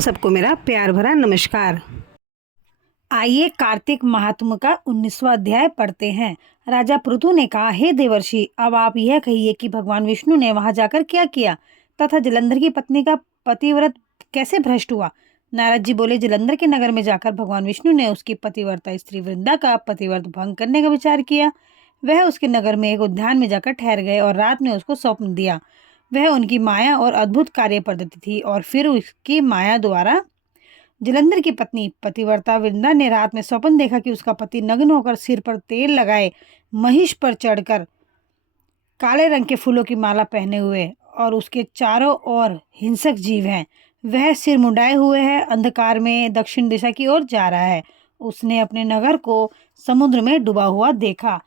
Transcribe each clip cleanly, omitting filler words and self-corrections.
सबको मेरा प्यार भरा नमस्कार। आइए कार्तिक महात्म का 19वां अध्याय पढ़ते हैं। राजा पृथु ने कहा, हे देवर्षि, अब आप यह कहिए कि भगवान विष्णु ने वहां जाकर क्या किया तथा जलंधर की पत्नी का पतिव्रत कैसे भ्रष्ट हुआ। नारद जी बोले, जलंधर के नगर में जाकर भगवान विष्णु ने उसकी पतिव्रता स्त्री वृंदा का पतिव्रत भंग करने का विचार किया। वह उसके नगर में एक उद्यान में जाकर ठहर गए और रात में उसको स्वप्न दिया। वह उनकी माया और अद्भुत कार्य पद्धति थी और फिर उसकी माया द्वारा जलंधर की पत्नी पतिव्रता वृंदा ने रात में स्वप्न देखा कि उसका पति नग्न होकर सिर पर तेल लगाए महिष पर चढ़कर काले रंग के फूलों की माला पहने हुए और उसके चारों ओर हिंसक जीव हैं। वह सिर मुंडाए हुए है, अंधकार में दक्षिण दिशा की ओर जा रहा है। उसने अपने नगर को समुद्र में डूबा हुआ देखा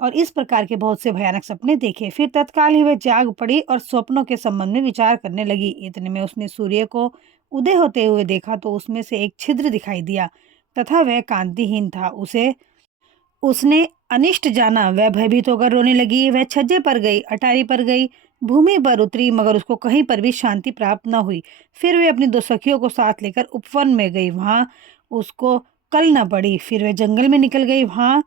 और इस प्रकार के बहुत से भयानक सपने देखे। फिर तत्काल ही वह जाग पड़ी और स्वप्नों के संबंध में विचार करने लगी। इतने में उसने सूर्य को उदय होते हुए देखा तो उसमें से एक छिद्र दिखाई दिया तथा वह कांतिहीन था। उसने अनिष्ट जाना। वह भयभीत होकर रोने लगी। वह छज्जे पर गई, अटारी पर गई, भूमि पर उतरी, मगर उसको कहीं पर भी शांति प्राप्त न हुई। फिर वे अपनी दो सखियों को साथ लेकर उपवन में गई। वहां उसको कल न पड़ी। फिर वह जंगल में निकल गई। वहां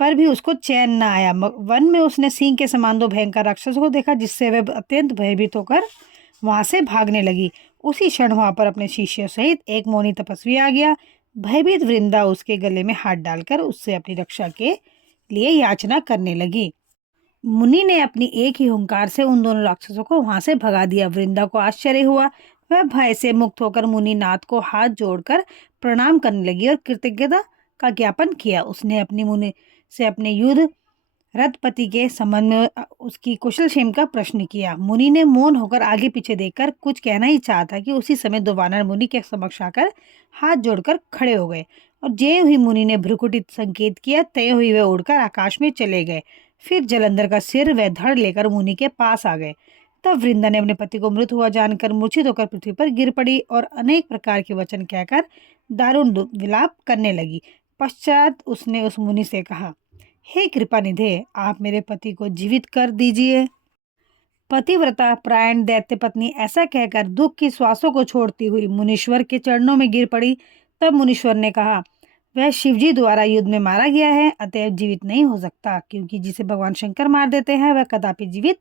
पर भी उसको चैन न आया। वन में उसने सिंह के समान दो भयंकर राक्षसों को देखा, जिससे वह अत्यंत भयभीत होकर वहां से भागने लगी। उसी क्षण वहां पर अपने शिष्य सहित एक मौनी तपस्वी आ गया। भयभीत वृंदा उसके गले में हाथ डालकर उससे अपनी रक्षा के लिए याचना करने लगी। मुनि ने अपनी एक ही हुंकार से उन दोनों राक्षसों को वहां से भगा दिया। वृंदा को आश्चर्य हुआ। वह भय से मुक्त होकर मुनिनाथ को हाथ जोड़कर प्रणाम करने लगी और कृतज्ञता का ज्ञापन किया। उसने अपनी मुनि से अपने युद्ध रथपति के संबंध में उसकी कुशल क्षेम का प्रश्न किया। मुनि ने मौन होकर आगे पीछे देखकर कुछ कहना ही चाहा था कि उसी समय दो वानर मुनि के समक्ष आकर हाथ जोड़कर खड़े हो गए और ज्यों ही मुनि ने भ्रुकुटित संकेत किया, त्यों ही वे उड़कर आकाश में चले गए। फिर जलंधर का सिर व धड़ लेकर मुनि के पास आ गए। तब वृंदा ने अपने पति को मृत हुआ जानकर मूर्छित होकर पृथ्वी पर गिर पड़ी और अनेक प्रकार के वचन कहकर दारुण विलाप करने लगी। पश्चात उसने उस मुनि से कहा, हे कृपा निधे, आप मेरे पति को जीवित कर दीजिए। पतिव्रता प्रायण दैत्य पत्नी ऐसा कहकर दुख की श्वासों को छोड़ती हुई मुनीश्वर के चरणों में गिर पड़ी। तब मुनीश्वर ने कहा, वह शिवजी द्वारा युद्ध में मारा गया है, अतएव जीवित नहीं हो सकता, क्योंकि जिसे भगवान शंकर मार देते हैं वह कदापि जीवित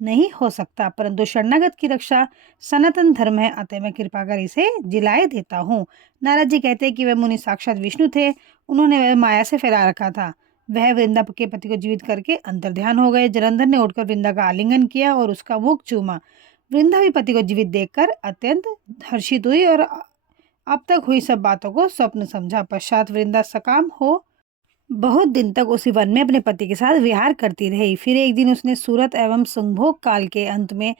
नहीं हो सकता। परंतु शरणागत की रक्षा सनातन धर्म है, अतः मैं कृपा कर इसे जिलाए देता हूँ। नारद जी कहते हैं कि वह मुनि साक्षात विष्णु थे। उन्होंने वह माया से फैला रखा था। वह वृंदा के पति को जीवित करके अंतर्ध्यान हो गए। जलंधर ने उठकर वृंदा का आलिंगन किया और उसका मुख चूमा। वृंदा भी पति को जीवित देखकर अत्यंत हर्षित हुई और अब तक हुई सब बातों को स्वप्न समझा। पश्चात वृंदा सकाम हो बहुत दिन तक उसी वन में अपने पति के साथ विहार करती रही। फिर एक दिन उसने सूरत एवं संभोग काल के अंत में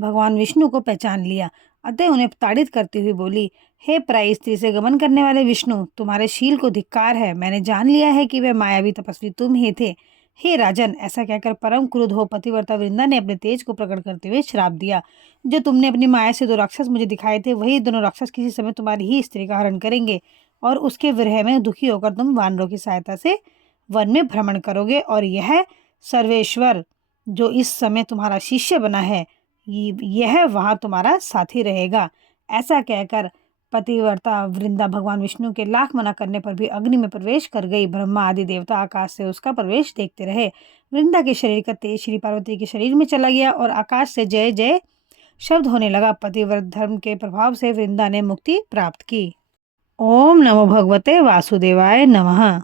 भगवान विष्णु को पहचान लिया। अतः उन्हें ताड़ित करती हुई बोली, हे पराई स्त्री से गमन करने वाले विष्णु, तुम्हारे शील को धिक्कार है। मैंने जान लिया है कि वह मायावी तपस्वी तुम ही थे। हे राजन, ऐसा कहकर परम क्रुद्ध हो पतिव्रता वृंदा ने अपने तेज को प्रकट करते हुए श्राप दिया, जो तुमने अपनी माया से दो राक्षस मुझे दिखाए थे, वही दोनों राक्षस किसी समय तुम्हारी ही स्त्री का हरण करेंगे और उसके विरह में दुखी होकर तुम वानरों की सहायता से वन में भ्रमण करोगे और यह सर्वेश्वर जो इस समय तुम्हारा शिष्य बना है, यह वहां तुम्हारा साथी रहेगा। ऐसा कहकर पतिव्रता वृंदा भगवान विष्णु के लाख मना करने पर भी अग्नि में प्रवेश कर गई। ब्रह्मा आदि देवता आकाश से उसका प्रवेश देखते रहे। वृंदा के शरीर का तेज श्री पार्वती के शरीर में चला गया और आकाश से जय जय शब्द होने लगा। पतिव्रत धर्म के प्रभाव से वृंदा ने मुक्ति प्राप्त की। ओम नमो भगवते वासुदेवाय नमः।